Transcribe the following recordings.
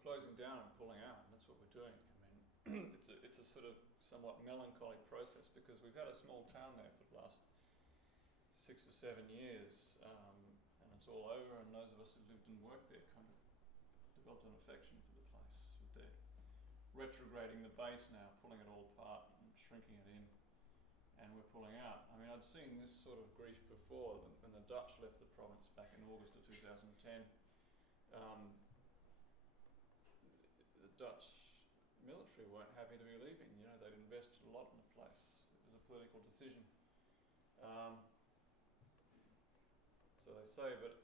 closing down and pulling out, and that's what we're doing. I mean, it's a sort of somewhat melancholy process because we've had a small town there for the last 6 or 7 years, and it's all over, and those of us who lived and worked there kind of developed an affection for the place. They're retrograding the base now, pulling it all apart and shrinking it in, and we're pulling out. I mean, I'd seen this sort of grief before when the Dutch left the province back in August of 2010. The Dutch military weren't happy to be leaving. You know, they'd invested a lot in the place. It was a political decision. So they say, but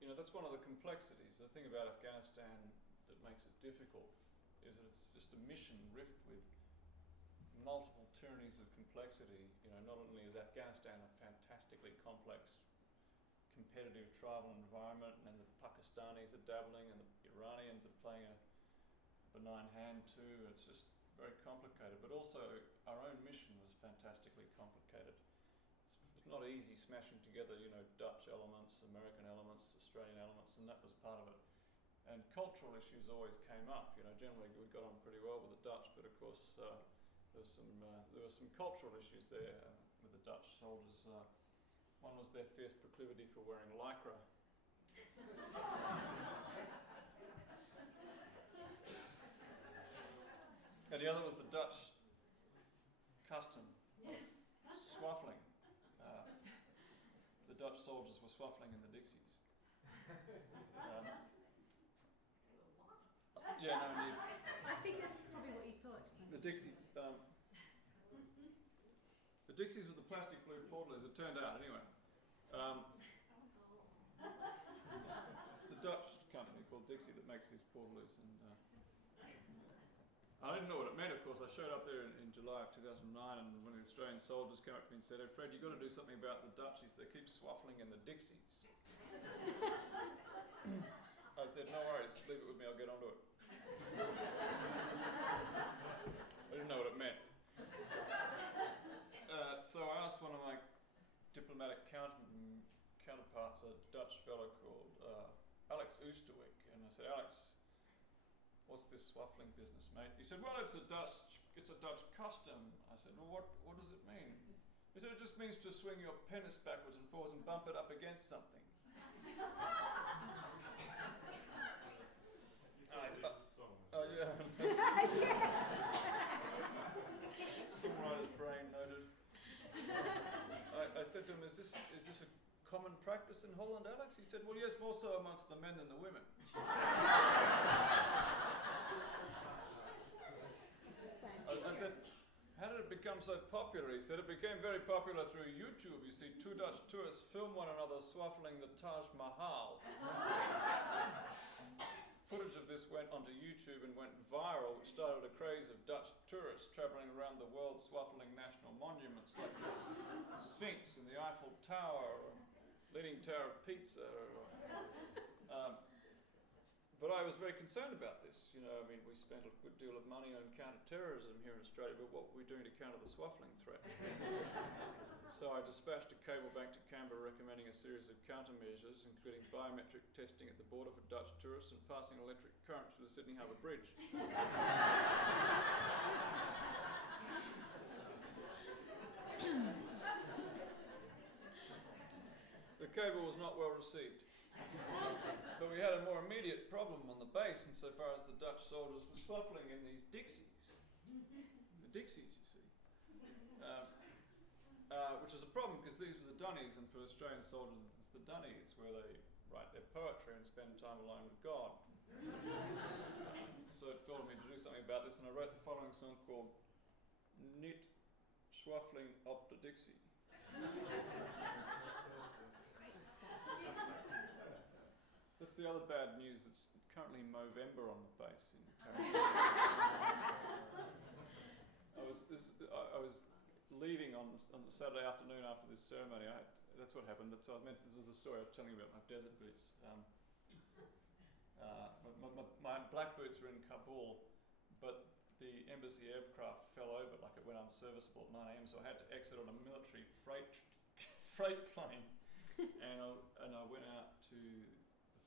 you know, that's one of the complexities. The thing about Afghanistan that makes it difficult is that it's just a mission rift with multiple tyrannies of complexity. You know, not only is Afghanistan a fantastically complex, competitive tribal environment, and the Pakistanis are dabbling, and the Iranians are playing a benign hand too. It's just very complicated. But also, our own mission was fantastically complicated. It's not easy smashing together, you know, Dutch elements, American elements, Australian elements, and that was part of it. And cultural issues always came up. You know, generally we got on pretty well with the Dutch, but of course there were some cultural issues there with the Dutch soldiers. One was their fierce proclivity for wearing lycra. And the other was the Dutch custom of swaffling. The Dutch soldiers were swaffling in the dixies. Yeah, no, indeed. I think that's probably what you thought. The dixies. The dixies were the plastic blue portaloos, it turned out, anyway. It's a Dutch company called Dixi that makes these portaloos, and I didn't know what it meant, of course. I showed up there in July of 2009, and one of the Australian soldiers came up to me and said, "Hey Fred, you've got to do something about the Dutchies, they keep swaffling in the dixies." I said, "No worries, leave it with me, I'll get onto it." I didn't know what it meant. So I asked one of my diplomatic counterparts, a Dutch fellow called Alex Oosterwijk, and I said, "Alex, what's this swaffling business, mate?" He said, "Well, it's a Dutch custom." I said, "Well, what does it mean?" He said, "It just means to swing your penis backwards and forwards and bump it up against something." Oh yeah. Songwriter's brain noted. I said to him, is this a common practice in Holland, Alex? He said, "Well, yes, more so amongst the men than the women." I said, "How did it become so popular?" He said, "It became very popular through YouTube. You see, 2 Dutch tourists film one another swaffling the Taj Mahal." Footage of this went onto YouTube and went viral, which started a craze of Dutch tourists travelling around the world swaffling national monuments like the Sphinx and the Eiffel Tower or Leaning Tower of Pizza. But I was very concerned about this. You know, I mean, we spent a good deal of money on counter-terrorism here in Australia, but what were we doing to counter the swaffling threat? So I dispatched a cable back to Canberra recommending a series of countermeasures, including biometric testing at the border for Dutch tourists and passing electric current through the Sydney Harbour Bridge. The cable was not well received. But we had a more immediate problem on the base insofar as the Dutch soldiers were swaffling in these dixies. The dixies, you see. Which is a problem because these were the dunnies, and for Australian soldiers it's the dunny. It's where they write their poetry and spend time alone with God. So it fell to me to do something about this, and I wrote the following song called Niet Swaffling op de Dixie. That's the other bad news. It's currently Movember on the base in Paris. I was leaving on the Saturday afternoon after this ceremony. That's what happened. This was the story I was telling you about my desert boots. My black boots were in Kabul, but the embassy aircraft fell over, like it went unserviceable at 9 a.m. So I had to exit on a military freight plane, and I went out to the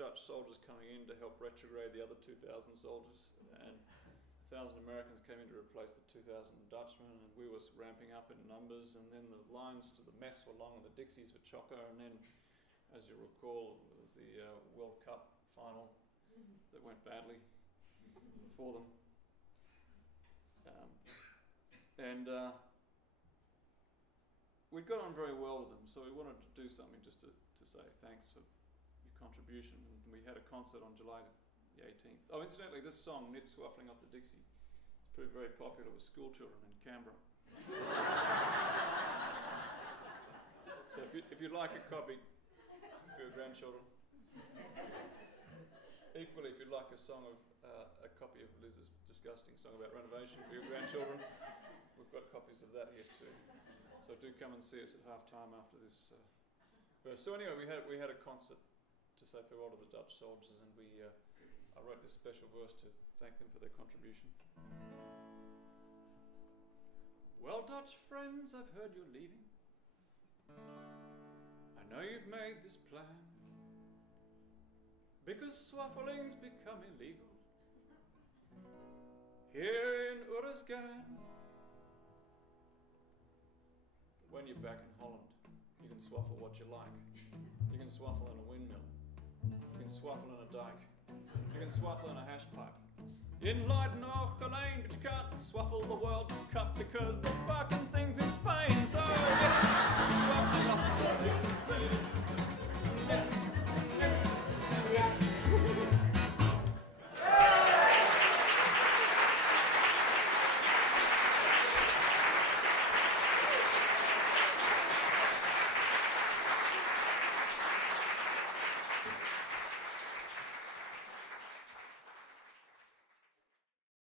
Dutch soldiers coming in to help retrograde the other 2,000 soldiers, and 1,000 Americans came in to replace the 2,000 Dutchmen, and we were ramping up in numbers, and then the lines to the mess were long and the dixis were chocker, and then, as you recall, it was the World Cup final that went badly for them. We'd got on very well with them, so we wanted to do something just to say thanks for your contribution, and we had a concert on July the 18th. Oh, incidentally, this song, Niet, Swaffelen up the Dixie, has proved very popular with school children in Canberra. So if you'd like a copy for your grandchildren. Equally, if you'd like a song of a copy of Liz's disgusting song about renovation for your grandchildren, we've got copies of that here too. So do come and see us at half time after this verse. So anyway, we had a concert to say farewell to the Dutch soldiers, and I wrote this special verse to thank them for their contribution. Well, Dutch friends, I've heard you're leaving. I know you've made this plan because Swaffeling's become illegal here in Oerisgan. When you're back in Holland, you can swaffle what you like. You can swaffle in a windmill. You can swaffle in a dike. You can swaffle in a hash pipe. In Leiden or Geleen, but you can't swaffle the World Cup because the fucking thing's in Spain. So yeah, swaffle up the Dixie.